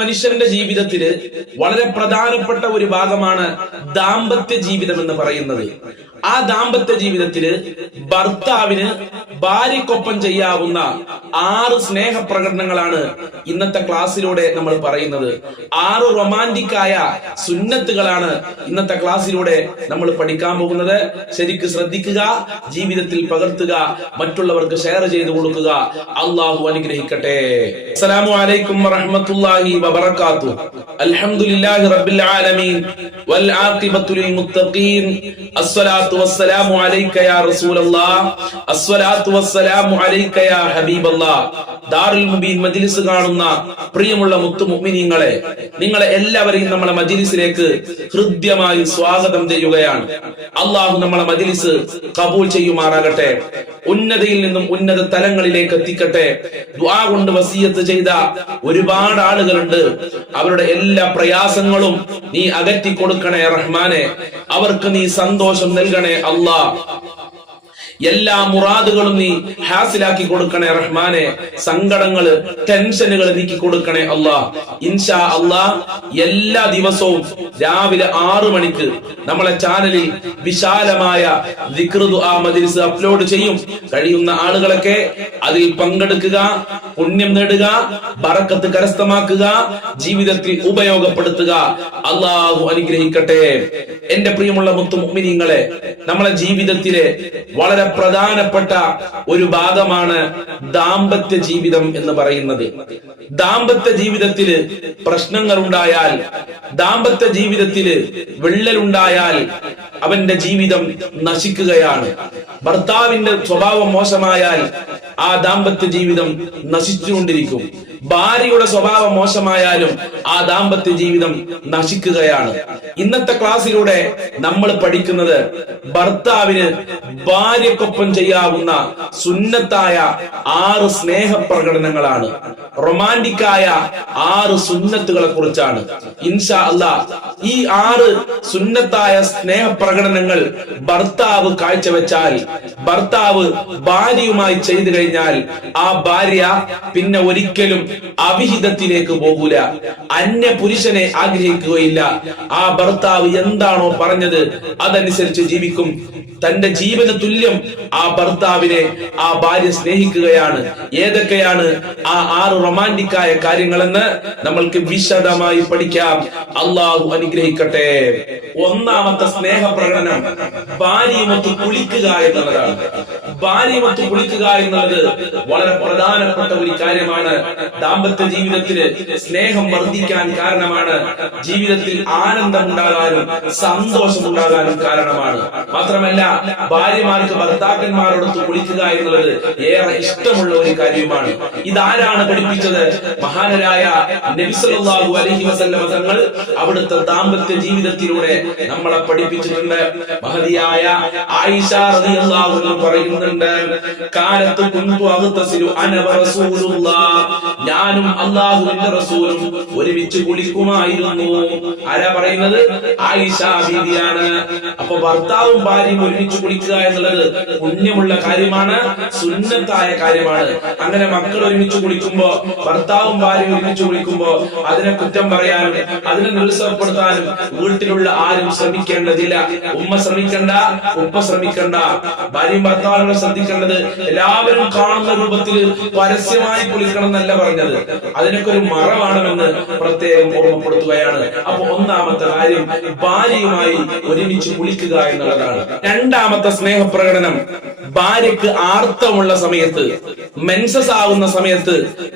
മനുഷ്യന്റെ ജീവിതത്തില് വളരെ പ്രധാനപ്പെട്ട ഒരു ഭാഗമാണ് ദാമ്പത്യ ജീവിതം എന്ന് പറയുന്നത്. ആ ദാമ്പത്യ ജീവിതത്തില് ഭർത്താവിന് ഭാര്യക്കൊപ്പം ചെയ്യാവുന്ന 6 സ്നേഹപ്രകടനങ്ങളാണ് ഇന്നത്തെ ക്ലാസ്സിലൂടെ നമ്മൾ പറയുന്നത്. 6 റൊമാൻറ്റിക്കായ സുന്നത്തുകളാണ് ഇന്നത്തെ ക്ലാസ്സിലൂടെ നമ്മൾ പഠിക്കാൻ പോകുന്നത്. ശരിക്ക് ശ്രദ്ധിക്കുക, ജീവിതത്തിൽ പകർത്തുക, മറ്റുള്ളവർക്ക് ഷെയർ ചെയ്തു കൊടുക്കുക. അള്ളാഹു അനുഗ്രഹിക്കട്ടെ. അസ്സലാമു അലൈക്കും വറഹ്മത്തുള്ളാഹി വബറകാതുഹു. അൽഹംദുലില്ലാഹി റബ്ബിൽ ആലമീൻ വൽ ആഖിബത്തു ലിൽ മുത്തഖീൻ. അസ്സലാത്തു വസ്സലാമു അലൈക യാ റസൂലല്ലാഹ്. അസ്സലാത്തു വസ്സലാമു അലൈക യാ ഹബീബല്ലാഹ്. ദാറുൽ മുബീൻ മജ്ലിസ് കാണുന്ന പ്രിയമുള്ള മുത്തു മുഅ്മിനീങ്ങളെ, നിങ്ങളെ എല്ലാവരെയും നമ്മളെ മജ്ലിസിലേക്ക് ഹൃദ്യമായി സ്വാഗതം ചെയ്യുകയാണ്. അള്ളാഹു നമ്മളെ മജ്ലിസ് കബൂൽ ചെയ്യുമാറാകട്ടെ. ഉന്നതയിൽ നിന്നും ഉന്നത തലങ്ങളിലേക്ക് എത്തിക്കട്ടെ. ദുആ കൊണ്ട് വസിയത്ത് ചെയ്ത ഒരുപാട് ആളുകളുണ്ട്. അവരുടെ എല്ലാ പ്രയാസങ്ങളും നീ അകറ്റി കൊടുക്കണേ റഹ്മാനെ. അവർക്ക് നീ സന്തോഷം നൽകണേ അല്ലാഹ്. എല്ലാ മുറാദുകളും നീ ഹാസിലാക്കി കൊടുക്കണേ റഹ്മാനെ. സങ്കടങ്ങള്, ടെൻഷനുകൾ നീക്കി കൊടുക്കണേ അല്ലാഹ്. ഇൻഷാ അല്ലാഹ് എല്ലാ ദിവസവും രാവിലെ 6 മണിക്ക് നമ്മളെ ചാനലിൽ വിശാലമായ ദിക്ർ ദുആ മജ്ലിസ് അപ്ലോഡ് ചെയ്യും. കഴിയുന്ന ആളുകളൊക്കെ അതിൽ പങ്കെടുക്കുക, പുണ്യം നേടുക, ബറക്കത്ത് കരസ്ഥമാക്കുക, ജീവിതത്തിൽ ഉപയോഗപ്പെടുത്തുക. അല്ലാഹു അനുഗ്രഹിക്കട്ടെ. എന്റെ പ്രിയമുള്ള മുത്തു മുഅ്മിനീങ്ങളെ, നമ്മളെ ജീവിതത്തിലെ വളരെ പ്രധാനപ്പെട്ട ഒരു ഭാഗമാണ് ദാമ്പത്യ ജീവിതം എന്ന് പറയുന്നത്. ദാമ്പത്യ ജീവിതത്തില് പ്രശ്നങ്ങൾ ഉണ്ടായാൽ, ദാമ്പത്യ ജീവിതത്തില് വിള്ളലുണ്ടായാൽ അവന്റെ ജീവിതം നശിക്കുകയാണ്. ഭർത്താവിന്റെ സ്വഭാവം മോശമായാൽ ആ ദാമ്പത്യ ജീവിതം നശിച്ചുകൊണ്ടിരിക്കും. ഭാര്യയുടെ സ്വഭാവം മോശമായാലും ആ ദാമ്പത്യ ജീവിതം നശിക്കുകയാണ്. ഇന്നത്തെ ക്ലാസ്സിലൂടെ നമ്മൾ പഠിക്കുന്നത് ഭർത്താവിന് ഭാര്യക്കൊപ്പം ചെയ്യാവുന്ന സുന്നത്തായ 6 സ്നേഹപ്രകടനങ്ങളാണ്. റൊമാൻറ്റിക്കായ 6 സുന്നത്തുകളെ കുറിച്ചാണ്. ഇൻഷാ അല്ലാഹ് ഈ 6 സുന്നത്തായ സ്നേഹപ്രകടനങ്ങൾ ഭർത്താവ് കാഴ്ചവെച്ചാൽ, ഭർത്താവ് ഭാര്യയുമായി ചെയ്തു കഴിഞ്ഞാൽ ആ ഭാര്യ പിന്നെ ഒരിക്കലും അവിഹിതത്തിലേക്ക് പോകൂല, അന്യ പുരുഷനെ ആഗ്രഹിക്കുകയില്ല. ആ ഭർത്താവ് എന്താണോ പറഞ്ഞത് അതനുസരിച്ച് ജീവിക്കും. തന്റെ ജീവന് തുല്യം ആ ഭർത്താവിനെ ആ ഭാര്യ സ്നേഹിക്കുകയാണ്. ഏതൊക്കെയാണ് ആ 6 റൊമാൻറ്റിക്കായ കാര്യങ്ങളെന്ന് നമ്മൾക്ക് വിശദമായി പഠിക്കാം. അള്ളാഹു അനുഗ്രഹിക്കട്ടെ. ഒന്നാമത്തെ സ്നേഹപ്രകടനം ഭാര്യയുമൊത്ത് കുളിക്കുക എന്നുള്ളതാണ്. ഭാര്യയുമൊത്ത് കുളിക്കുക എന്നുള്ളത് വളരെ പ്രധാനപ്പെട്ട ഒരു കാര്യമാണ്. ദാമ്പത്യ ജീവിതത്തില് സ്നേഹം വർദ്ധിക്കാൻ കാരണമാണ്. ജീവിതത്തിൽ ആനന്ദം ഉണ്ടാകാനും സന്തോഷം ഉണ്ടാകാനും കാരണമാണ്. മാത്രമല്ല, ഭാര്യമാർക്ക് ഭർത്താക്കന്മാരോടൊത്ത് കുളിക്കുക എന്നുള്ളത് ഏറെ ഇഷ്ടമുള്ള ഒരു കാര്യമാണ്. ഇതാരാണ് പഠിപ്പിച്ചത്? മഹാനരായ നബി സല്ലല്ലാഹു അലൈഹി വസല്ലം തങ്ങൾ അവിടുത്തെ ദാമ്പത്യ ജീവിതത്തിലൂടെ നമ്മളെ പഠിപ്പിച്ചിട്ടുണ്ട്. മഹദിയായ ആയിഷ റളിയല്ലാഹു അൻഹ പറയുന്നുണ്ട്, കാലത്ത് കുന്തു അഗ്തസിലു അന റസൂലുള്ളാഹ്, ഞാനും അല്ലാഹുവിന്റെ റസൂലും ഒരുമിച്ച് കുളിക്കുമായിരുന്നു. ആരാ പറയുന്നത്? ആയിഷ ബീവിയാണ്. അപ്പൊ ഭർത്താവും ഭാര്യയും ഒരുമിച്ച് കുളിക്കുക എന്നുള്ളത് പുണ്യമുള്ള കാര്യമാണ്, സുന്നത്തായ കാര്യമാണ്. അങ്ങനെ മക്കൾ ഒരുമിച്ച് കുളിക്കുമ്പോ, ഭർത്താവും ഭാര്യയും ഒരുമിച്ച് കുളിക്കുമ്പോ അതിനെ കുറ്റം പറയാനും അതിനെ നിരുത്സാഹപ്പെടുത്താനും വീട്ടിലുള്ള ആരും ശ്രമിക്കേണ്ടതില്ല. ഉമ്മ ശ്രമിക്കണ്ട, ഉപ്പ ശ്രമിക്കണ്ട. ഭാര്യയും ഭർത്താവിനെ ശ്രദ്ധിക്കേണ്ടത് എല്ലാവരും കാണുന്ന രൂപത്തിൽ പരസ്യമായി കുളിക്കണം എന്നല്ല പറഞ്ഞത്. അതിനൊക്കെ ഒരു മറവാണെന്ന് പ്രത്യേകം ഓർമ്മപ്പെടുത്തുകയാണ്. അപ്പൊ ഒന്നാമത്തെ കാര്യം ഭാര്യയുമായി ഒരുമിച്ച് കുളിക്കുക എന്നുള്ളതാണ്. രണ്ടാമത്തെ സ്നേഹപ്രകടനം ഭാര്യക്ക് ആർത്തവമുള്ള സമയത്ത്, മെൻസസ് ആകുന്ന സമയത്ത്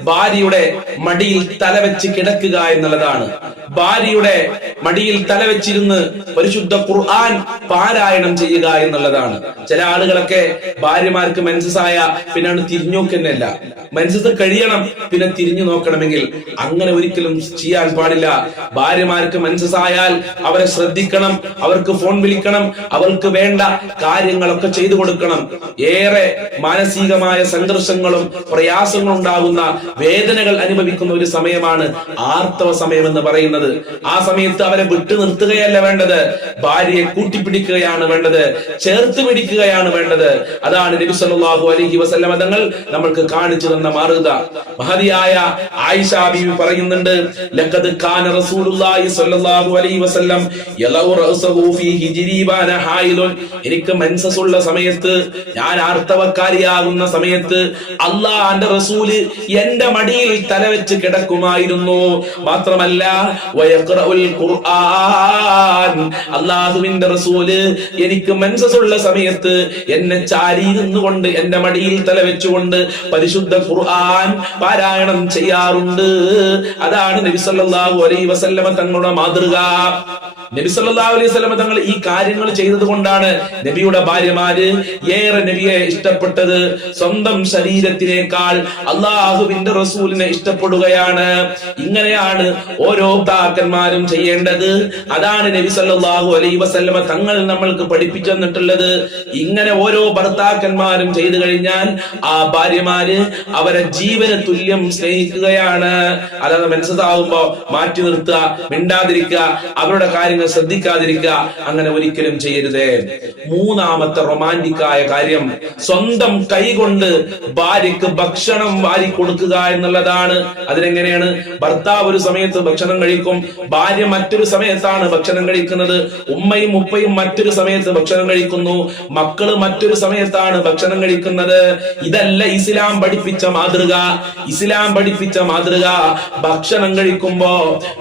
ഭാര്യയുടെ മടിയിൽ തലവെച്ച് കിടക്കുക എന്നുള്ളതാണ്. ഭാര്യയുടെ മടിയിൽ തലവെച്ചിരുന്ന് പരിശുദ്ധ ഖുർആൻ പാരായണം ചെയ്യുക എന്നുള്ളതാണ്. ചില ആളുകളൊക്കെ ഭാര്യമാർക്ക് മെൻസസ് ആയ പിന്നെ തിരിഞ്ഞു നോക്കുന്നല്ല. മെൻസസ് കഴിയണം പിന്നെ തിരിഞ്ഞു നോക്കണമെങ്കിൽ അങ്ങനെ ഒരിക്കലും ചെയ്യാൻ പാടില്ല. ഭാര്യമാർക്ക് മെൻസസ് ആയാൽ അവരെ ശ്രദ്ധിക്കണം, അവർക്ക് ഫോൺ വിളിക്കണം, അവർക്ക് വേണ്ട കാര്യങ്ങളൊക്കെ ചെയ്തു കൊടുക്കണം. ഏറെ മാനസികമായ സംഘർഷങ്ങളും പ്രയാസങ്ങളും ഉണ്ടാകുന്ന, വേദനകൾ അനുഭവിക്കുന്ന ഒരു സമയമാണ് ആർത്തവ സമയം എന്ന് പറയുന്നത്. പറയുന്നത്. ആ സമയത്ത് അവരെ വിട്ടു നിർത്തുകയല്ല വേണ്ടത്, ഭാര്യയെ കൂട്ടിപ്പിടിക്കുകയാണ് വേണ്ടത്, ചേർത്ത് പിടിക്കുകയാണ് വേണ്ടത്. അതാണ് നബി സല്ലല്ലാഹു അലൈഹി വസല്ലം തങ്ങൾ നമ്മൾക്ക് കാണിച്ചു തന്ന മാതൃക. മഹതിയായ ആയിഷ ബീവി പറയുന്നുണ്ട്, ലഖദ് കാന റസൂലുള്ളാഹി സ്വല്ലല്ലാഹു അലൈഹി വസല്ലം യലഉ റഅസഹു ഫീ ഹിജ്രി ബാന ഹായിലുൻ. എനിക്ക് മെൻസസ് ഉള്ള സമയത്ത്, ഞാൻ ആർത്തവക്കാരിയാകുന്ന സമയത്ത് അല്ലാഹുവിന്റെ റസൂല് എന്റെ മടിയിൽ തലവെച്ച് കിടക്കുമായിരുന്നു. മാത്രമല്ല വയഖറഉൽ ഖുർആൻ, അല്ലാഹുവിന്റെ റസൂല് എനിക്ക് മെൻസസ് ഉള്ള സമയത്ത് എന്നെ ചാരിയിരുന്നു കൊണ്ട് എന്റെ മടിയിൽ തലവെച്ചുകൊണ്ട് പരിശുദ്ധ ഖുർആൻ പാരായണം ചെയ്യാറുണ്ട്. അതാണ് നബി സല്ലല്ലാഹു അലൈഹി വസല്ലമ തങ്ങളുടെ മാതൃക. നബി സല്ലല്ലാഹു അലൈഹി വസല്ലം തങ്ങൾ ഈ കാര്യങ്ങൾ ചെയ്തത് കൊണ്ടാണ് നബിയുടെ ഭാര്യമാര് ഏറെ നബിയെ ഇഷ്ടപ്പെട്ടത്. സ്വന്തം ശരീരത്തിനേക്കാൾ അള്ളാഹുവിന്റെ റസൂലിനെ ഇഷ്ടപ്പെടുകയാണ്. ഇങ്ങനെയാണ് ഓരോ ഭർത്താക്കന്മാരും ചെയ്യേണ്ടത്. അതാണ് നബി സല്ലല്ലാഹു അലൈഹി വസല്ലം തങ്ങൾ നമ്മൾക്ക് പഠിപ്പിച്ചു തന്നിട്ടുള്ളത്. ഇങ്ങനെ ഓരോ ഭർത്താക്കന്മാരും ചെയ്തു കഴിഞ്ഞാൽ ആ ഭാര്യമാര് അവരെ ജീവന് തുല്യം സ്നേഹിക്കുകയാണ്. അല്ലാതെ മനസ്സിലാവുമ്പോ മാറ്റി നിർത്തുക, മിണ്ടാതിരിക്കുക, അവരുടെ കാര്യങ്ങൾ ശ്രദ്ധിക്കാതിരിക്കുക, അങ്ങനെ ഒരിക്കലും ചെയ്യരുതേ. മൂന്നാമത്തെ റൊമാന്റിക്കായ കാര്യം, സ്വന്തം കൈകൊണ്ട് ഭാര്യക്ക് ഭക്ഷണം വാരി കൊടുക്കുക എന്നുള്ളതാണ്. അതിനെങ്ങനെയാണ്? ഭർത്താവ് ഒരു സമയത്ത് ഭക്ഷണം കഴിക്കും, ഭാര്യ മറ്റൊരു സമയത്താണ് ഭക്ഷണം കഴിക്കുന്നത്. ഉമ്മയും ഉപ്പയും മറ്റൊരു സമയത്ത് ഭക്ഷണം കഴിക്കുന്നു, മക്കള് മറ്റൊരു സമയത്താണ് ഭക്ഷണം കഴിക്കുന്നത്. ഇതല്ല ഇസ്ലാം പഠിപ്പിച്ച മാതൃക. ഇസ്ലാം പഠിപ്പിച്ച മാതൃക ഭക്ഷണം കഴിക്കുമ്പോ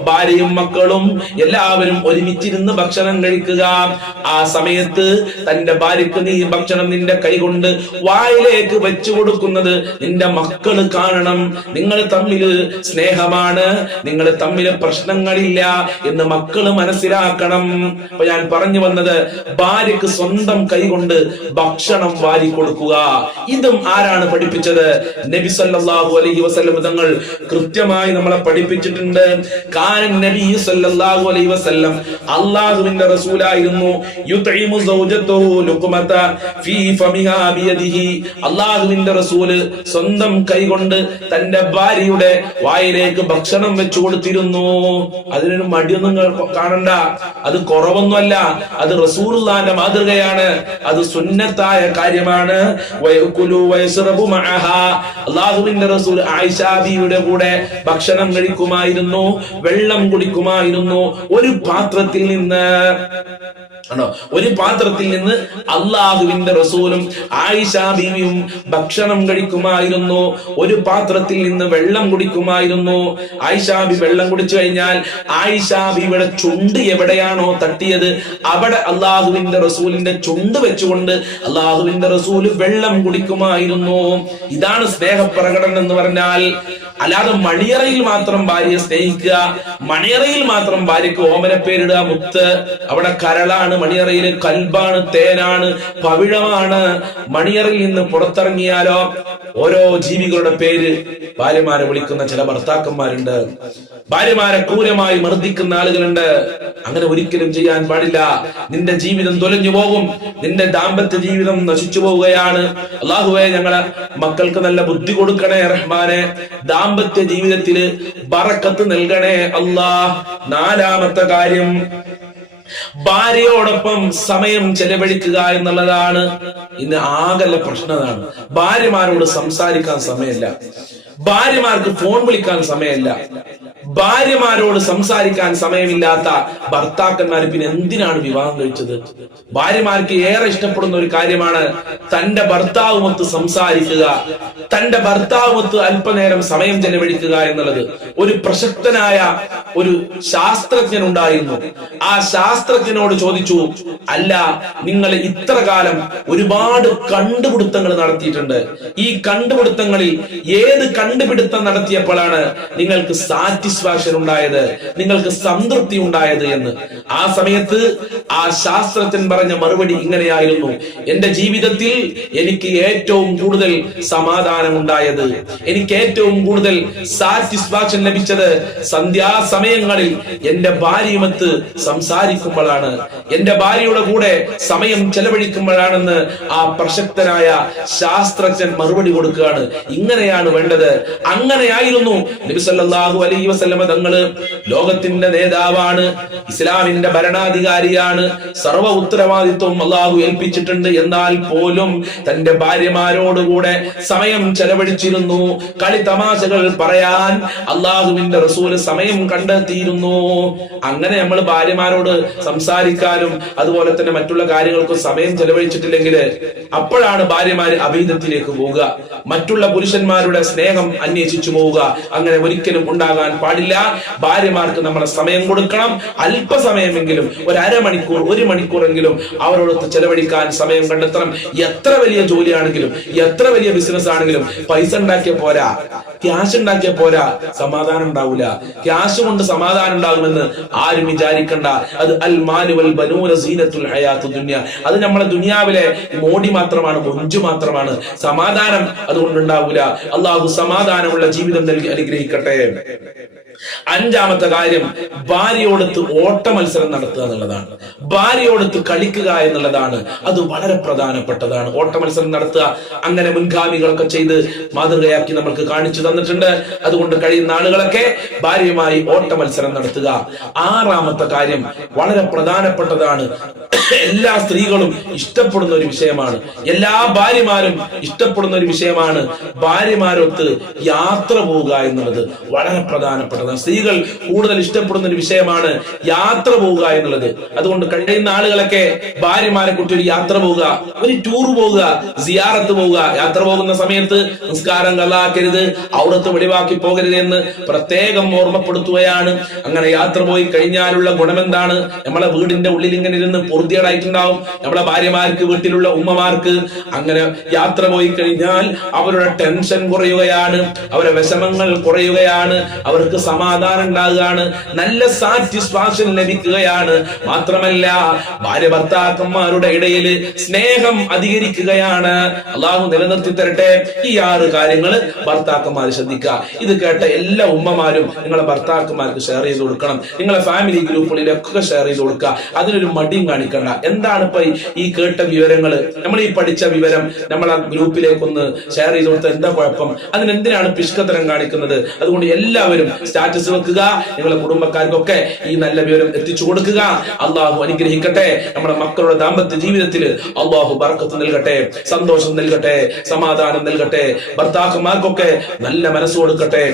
ഭാര്യയും മക്കളും എല്ലാവരും ഒരുമിച്ചിരുന്ന് ഭക്ഷണം കഴിക്കുക. ആ സമയത്ത് തന്റെ ഭാര്യക്ക് നീ ഭക്ഷണം നിന്റെ കൈകൊണ്ട് വായിലേക്ക് വെച്ചു കൊടുക്കുന്നത് നിന്റെ മക്കള് കാണണം. നിങ്ങൾ തമ്മില് സ്നേഹമാണ്, നിങ്ങൾ തമ്മില് പ്രശ്നങ്ങളില്ല എന്ന് മക്കള് മനസ്സിലാക്കണം. അപ്പൊ ഞാൻ പറഞ്ഞു വന്നത്, ഭാര്യക്ക് സ്വന്തം കൈകൊണ്ട് ഭക്ഷണം വാരി കൊടുക്കുക. ഇതും ആരാണ് പഠിപ്പിച്ചത്? നബി സല്ലല്ലാഹു അലൈഹി വസല്ലം തങ്ങൾ കൃത്യമായി നമ്മളെ പഠിപ്പിച്ചിട്ടുണ്ട്. കാന നബി സല്ലല്ലാഹു അലൈഹി വസല്ലം, അല്ലാഹുവിന്റെ റസൂലായിരുന്നു, യുത്ഇമു സൗജതഹു ലുഖ്മത ഫീ ഫമിഹാ ബിയദിഹി. അല്ലാഹുവിന്റെ റസൂല് സ്വന്തം കൈകൊണ്ട് തന്റെ ഭാര്യയുടെ വായിലേക്ക് ഭക്ഷണം വെച്ചു കൊടുത്തിരുന്നു. അതിനൊരു മടിയൊന്നും കാണണ്ട, അത് കുറവൊന്നുമല്ല, അത് റസൂലുള്ളാഹിന്റെ മാതൃകയാണ്, അത് സുന്നത്തായ കാര്യമാണ്. വയകുലു വയശ്റബു മഅഹാ, അല്ലാഹുവിന്റെ റസൂൽ ആയിഷ ബീവിയുടെ കൂടെ ഭക്ഷണം കഴിക്കുമായിരുന്നു, വെള്ളം കുടിക്കുമായിരുന്നു. ഒരു പാത്രത്തിൽ നിന്ന് അല്ലാഹുവിന്റെ റസൂലും ആയിഷ ബീവിയും ഭക്ഷണം കഴിക്കുമായിരുന്നു. ഒരു പാത്രത്തിൽ നിന്ന് വെള്ളം കുടിക്കുമായിരുന്നു. ആയിഷ ബി വെള്ളം കുടിച്ചു കഴിഞ്ഞാൽ ആയിഷ ബീവിയുടെ ചുണ്ട് എവിടെയാണോ തട്ടിയത് അവിടെ അല്ലാഹുവിന്റെ റസൂലിന്റെ ചുണ്ട് വെച്ചുകൊണ്ട് അല്ലാഹുവിന്റെ റസൂല് വെള്ളം കുടിക്കുമായിരുന്നു. ഇതാണ് സ്നേഹപ്രകടനം എന്ന് പറഞ്ഞാൽ. അല്ലാതെ മണിയറയിൽ മാത്രം ഭാര്യയെ സ്നേഹിക്കുക, മണിയറയിൽ മാത്രം ഭാര്യക്ക് ഓമനപ്പേരിടുക, മുത്ത്, അവിടെ കരളാണ്, മണിയറയിൽ കൽബാണ്, തേനാണ്, പവിഴമാണ്. മണിയറയിൽ നിന്ന് പുറത്തിറങ്ങിയാലോ ഓരോ ജീവികളുടെ പേര് ഭാര്യമാരെ വിളിക്കുന്ന ചില ഭർത്താക്കന്മാരുണ്ട്, ഭാര്യമാരെ ക്രൂരമായി മർദ്ദിക്കുന്ന ആളുകളുണ്ട്. അങ്ങനെ ഒരിക്കലും ചെയ്യാൻ പാടില്ല. നിന്റെ ജീവിതം തൊലഞ്ഞു പോകും, നിന്റെ ദാമ്പത്യ ജീവിതം നശിച്ചു പോവുകയാണ്. അല്ലാഹുവേ, ഞങ്ങളെ മക്കൾക്ക് നല്ല ബുദ്ധി കൊടുക്കണേ റഹ്മാനെ, ദാമ്പത്യ ജീവിതത്തില് ബറക്കത്ത് നൽകണേ അല്ലാഹ്. നാലാമത്തെ കാര്യം, ഭാര്യയോടൊപ്പം സമയം ചെലവഴിക്കുക എന്നുള്ളതാണ്. ഇന്ന് ആകെയുള്ള പ്രശ്നമാണ്, ഭാര്യമാരോട് സംസാരിക്കാൻ സമയമില്ല, ഭാര്യമാർക്ക് ഫോൺ വിളിക്കാൻ സമയമില്ല, ഭാര്യമാരോട് സംസാരിക്കാൻ സമയമില്ലാത്ത ഭർത്താക്കന്മാർ പിന്നെ എന്തിനാണ് വിവാഹം കഴിച്ചത്? ഭാര്യമാർക്ക് ഏറെ ഇഷ്ടപ്പെടുന്ന ഒരു കാര്യമാണ് തന്റെ ഭർത്താവുമൊത്ത് സംസാരിക്കുക, തന്റെ ഭർത്താവുമൊത്ത് അല്പനേരം സമയം ചെലവഴിക്കുക എന്നുള്ളത്. ഒരു പ്രശസ്തനായ ഒരു ശാസ്ത്രജ്ഞൻ ഉണ്ടായിരുന്നു. ആ ശാസ്ത്രജ്ഞനോട് ചോദിച്ചു, അല്ല, നിങ്ങൾ ഇത്ര കാലം ഒരുപാട് കണ്ടുപിടുത്തങ്ങൾ നടത്തിയിട്ടുണ്ട്, ഈ കണ്ടുപിടുത്തങ്ങളിൽ ഏത് കണ്ടുപിടുത്തം നടത്തിയപ്പോഴാണ് നിങ്ങൾക്ക് സാറ്റിസ്ഫാക്ഷൻ ഉണ്ടായത്, നിങ്ങൾക്ക് സംതൃപ്തി ഉണ്ടായത് എന്ന്? ആ സമയത്ത് ആ ശാസ്ത്രജ്ഞൻ പറഞ്ഞ മറുപടി ഇങ്ങനെയായിരുന്നു, എന്റെ ജീവിതത്തിൽ എനിക്ക് ഏറ്റവും കൂടുതൽ സമാധാനം ഉണ്ടായത്, എനിക്ക് ഏറ്റവും കൂടുതൽ സാറ്റിസ്ഫാക്ഷൻ ലഭിച്ചത് സന്ധ്യാസമയങ്ങളിൽ എന്റെ ഭാര്യയുമൊത്ത് സംസാരിക്കുമ്പോഴാണ്, എന്റെ ഭാര്യയുടെ കൂടെ സമയം ചെലവഴിക്കുമ്പോഴാണെന്ന് ആ പ്രശസ്തനായ ശാസ്ത്രജ്ഞൻ മറുപടി കൊടുക്കുകയാണ്. ഇങ്ങനെയാണ് വേണ്ടത്. അങ്ങനെയായിരുന്നു നബി സല്ലല്ലാഹു അലൈഹി വസല്ലം വസല്ലമ തങ്ങള് ലോകത്തിന്റെ നേതാവാണ്, ഇസ്ലാമിന്റെ ഭരണാധികാരിയാണ്, സർവ്വ ഉത്തരവാദിത്വം അള്ളാഹു ഏൽപ്പിച്ചിട്ടുണ്ട്. എന്നാൽ പോലും തന്റെ ഭാര്യമാരോടുകൂടെ സമയം ചെലവഴിച്ചിരുന്നു. കളി തമാശകൾ പറയാൻ അള്ളാഹുവിന്റെ റസൂല് സമയം കണ്ടെത്തിയിരുന്നു. അങ്ങനെ നമ്മൾ ഭാര്യമാരോട് സംസാരിക്കാനും അതുപോലെ തന്നെ മറ്റുള്ള കാര്യങ്ങൾക്കും സമയം ചെലവഴിച്ചിട്ടില്ലെങ്കിൽ അപ്പോഴാണ് ഭാര്യമാര് അഭീതത്തിലേക്ക് പോവുക, മറ്റുള്ള പുരുഷന്മാരുടെ സ്നേഹം അന്വേഷിച്ചു പോവുക. അങ്ങനെ ഒരിക്കലും ഉണ്ടാകാൻ പാടില്ല. ഭാര്യമാർക്ക് നമ്മളെ സമയം കൊടുക്കണം. അല്പസമയമെങ്കിലും, ഒരു അരമണിക്കൂർ, 1 മണിക്കൂറെങ്കിലും അവരോടൊത്ത് ചെലവഴിക്കാൻ സമയം കണ്ടെത്തണം. എത്ര വലിയ ജോലിയാണെങ്കിലും, എത്ര വലിയ ബിസിനസ് ആണെങ്കിലും പൈസ ഉണ്ടാക്കിയ പോരാ, ക്യാഷ് ഉണ്ടാക്കിയ പോരാ, സമാധാനം ഉണ്ടാവില്ല. ക്യാഷ് കൊണ്ട് സമാധാനം ഉണ്ടാകുമെന്ന് ആരും വിചാരിക്കണ്ട. അത് അൽ മാലു വൽ ബനൂന സീനത്തുൽ ഹയാത്തു ദുനിയ, അത് നമ്മളെ ദുനിയാവിലെ മോടി മാത്രമാണ്, മൊഞ്ചു മാത്രമാണ്. സമാധാനം അതുകൊണ്ടുണ്ടാവൂല. അള്ളാഹു സമാധാനമുള്ള ജീവിതം നൽകി അനുഗ്രഹിക്കട്ടെ. 5ാമത്തെ കാര്യം, ഭാര്യയോടൊത്ത് ഓട്ട മത്സരം നടത്തുക എന്നുള്ളതാണ്. ഭാര്യയോടൊത്ത് കളിക്കുക എന്നുള്ളതാണ്. അത് വളരെ പ്രധാനപ്പെട്ടതാണ്. ഓട്ട മത്സരം നടത്തുക, അങ്ങനെ മുൻഗാമികളൊക്കെ ചെയ്ത് മാതൃകയാക്കി നമ്മൾക്ക് കാണിച്ചു തന്നിട്ടുണ്ട്. അതുകൊണ്ട് കഴിയുന്ന ആളുകളൊക്കെ ഭാര്യയുമായി ഓട്ട മത്സരം നടത്തുക. 6ാമത്തെ കാര്യം വളരെ പ്രധാനപ്പെട്ടതാണ്. എല്ലാ സ്ത്രീകളും ഇഷ്ടപ്പെടുന്ന ഒരു വിഷയമാണ്, എല്ലാ ഭാര്യമാരും ഇഷ്ടപ്പെടുന്ന ഒരു വിഷയമാണ്. ഭാര്യമാരൊത്ത് യാത്ര പോവുക എന്നുള്ളത് വളരെ പ്രധാനപ്പെട്ടതാണ്. സ്ത്രീകൾ കൂടുതൽ ഇഷ്ടപ്പെടുന്ന ഒരു വിഷയമാണ് യാത്ര പോവുക എന്നുള്ളത്. അതുകൊണ്ട് കഴിയുന്ന ആളുകളൊക്കെ ഭാര്യമാരെ കൂട്ടി ഒരു യാത്ര പോവുക, ഒരു ടൂർ പോവുക, സിയാറത്ത് പോവുക. യാത്ര പോകുന്ന സമയത്ത് നിസ്കാരം കലാക്കരുത്, ഔറത്ത് വെളിവാക്കി പോകരുത് എന്ന് പ്രത്യേകം ഓർമ്മപ്പെടുത്തുകയാണ്. അങ്ങനെ യാത്ര പോയി കഴിഞ്ഞാലുള്ള ഗുണമെന്താണ്? നമ്മളെ വീടിന്റെ ഉള്ളിൽ ഇങ്ങനെ ഇരുന്ന് പൂർത്തിയായിട്ടുണ്ടാവും നമ്മളെ ഭാര്യമാർക്ക്, വീട്ടിലുള്ള ഉമ്മമാർക്ക്. അങ്ങനെ യാത്ര പോയി കഴിഞ്ഞാൽ അവരുടെ ടെൻഷൻ കുറയുകയാണ്, അവരുടെ വിഷമങ്ങൾ കുറയുകയാണ്, അവർക്ക് സമാധാനം ഉണ്ടാകുകയാണ്, നല്ല സാറ്റിസ്ഫാക്ഷൻ ലഭിക്കുകയാണ്. മാത്രമല്ല ഭാര്യ ഭർത്താക്കന്മാരുടെ ഇടയിൽ സ്നേഹം അധികരിക്കുകയാണ്. അള്ളാഹു നിലനിർത്തി തരട്ടെ. ഈ 6 കാര്യങ്ങൾ ഭർത്താക്കന്മാർ ശ്രദ്ധിക്കുക. ഇത് കേട്ട എല്ലാ ഉമ്മമാരും നിങ്ങളെ ഭർത്താക്കന്മാർക്ക് ഷെയർ ചെയ്ത് കൊടുക്കണം. നിങ്ങളെ ഫാമിലി ഗ്രൂപ്പുകളിലൊക്കെ ഷെയർ ചെയ്ത് കൊടുക്കുക. അതിനൊരു മടിയും കാണിക്കണ്ട. എന്താണ് ഇപ്പൊ ഈ കേട്ട വിവരങ്ങള്, നമ്മൾ ഈ പഠിച്ച വിവരം നമ്മളെ ഗ്രൂപ്പിലേക്കൊന്ന് ഷെയർ ചെയ്ത് കൊടുത്താൽ എന്താ കുഴപ്പം? അതിനെന്തിനാണ് പിഷ്കത്തരം കാണിക്കുന്നത്? അതുകൊണ്ട് എല്ലാവരും സ്റ്റാറ്റസ് വെക്കുക, നിങ്ങളുടെ കുടുംബക്കാർക്കൊക്കെ ഈ നല്ല വിവരം എത്തിച്ചു കൊടുക്കുക. അള്ളാഹു അനുഗ്രഹിക്കട്ടെ. നമ്മുടെ മക്കളുടെ ദാമ്പത്യ ജീവിതത്തിൽ അള്ളാഹു ബർക്കത്ത് നൽകട്ടെ, സന്തോഷം നൽകട്ടെ, സമാധാനം നൽകട്ടെ. ഭർത്താക്കന്മാർക്കൊക്കെ നല്ല മനസ്സ് കൊടുക്കട്ടെ.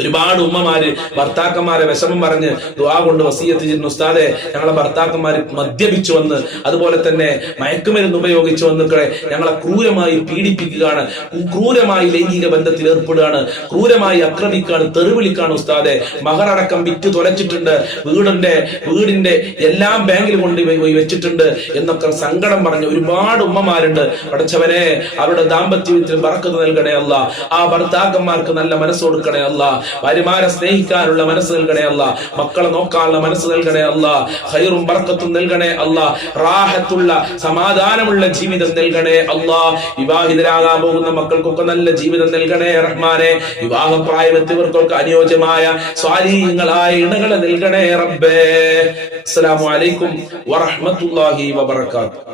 ഒരുപാട് ഉമ്മമാര് ഭർത്താക്കന്മാരെ വിഷമം പറഞ്ഞ് ദുആ കൊണ്ട് വസിയത്ത് ചെയ്യുന്നു, ഉസ്താദെ ഞങ്ങളെ ഭർത്താക്കന്മാര് മദ്യപിച്ചു വന്ന്, അതുപോലെ തന്നെ മയക്കുമരുന്ന് ഉപയോഗിച്ചു വന്നൊക്കെ ഞങ്ങളെ ക്രൂരമായി പീഡിപ്പിക്കുകയാണ്, ക്രൂരമായി ലൈംഗിക ബന്ധത്തിൽ ഏർപ്പെടുകയാണ്, ക്രൂരമായി ആക്രമിക്കുകയാണ്, തെറിവിളിക്കാണ് ഉസ്താദെ. മഹറടക്കം വിറ്റ് തുലച്ചിട്ടുണ്ട്, വീടിന്റെ എല്ലാം ബാങ്കിൽ കൊണ്ട് വെച്ചിട്ടുണ്ട് എന്നൊക്കെ സങ്കടം പറഞ്ഞ ഒരുപാട് ഉമ്മമാരുണ്ട്. പഠിച്ചവനെ, അവരുടെ ദാമ്പത്യത്തിൽ ബർക്കത്ത് നൽകണേ അല്ലാ. ആ ഭർത്താക്കന്മാർക്ക് നല്ല മനസ്സ് കൊടുക്കണേ അല്ലാ. ഭാര്യമാരെ സ്നേഹിക്കാനുള്ള മനസ്സ് നൽകണേ അല്ലാ. മക്കളെ നോക്കാനുള്ള മനസ്സ് നൽകണേ അല്ലാ. ഖൈറും ബർക്കത്തും നൽകണേ അല്ലാ. റാഹത്തുള്ള സമാധാനമുള്ള ജീവിതം നൽകണേ അല്ലാ. വിവാഹിതരാകാൻ പോകുന്ന മക്കൾക്കൊക്കെ നല്ല ജീവിതം നൽകണേ റഹ്മാനെ. വിവാഹപ്രായമെത്തിയവർക്കൊക്കെ അനുയോജ്യമായ സ്വാലിഹീങ്ങളായ ഇണകളെ നൽകണേ റബ്ബേ. അസ്സലാമു അലൈക്കും വറഹ്മത്തുള്ളാഹി വബറകാതുഹു.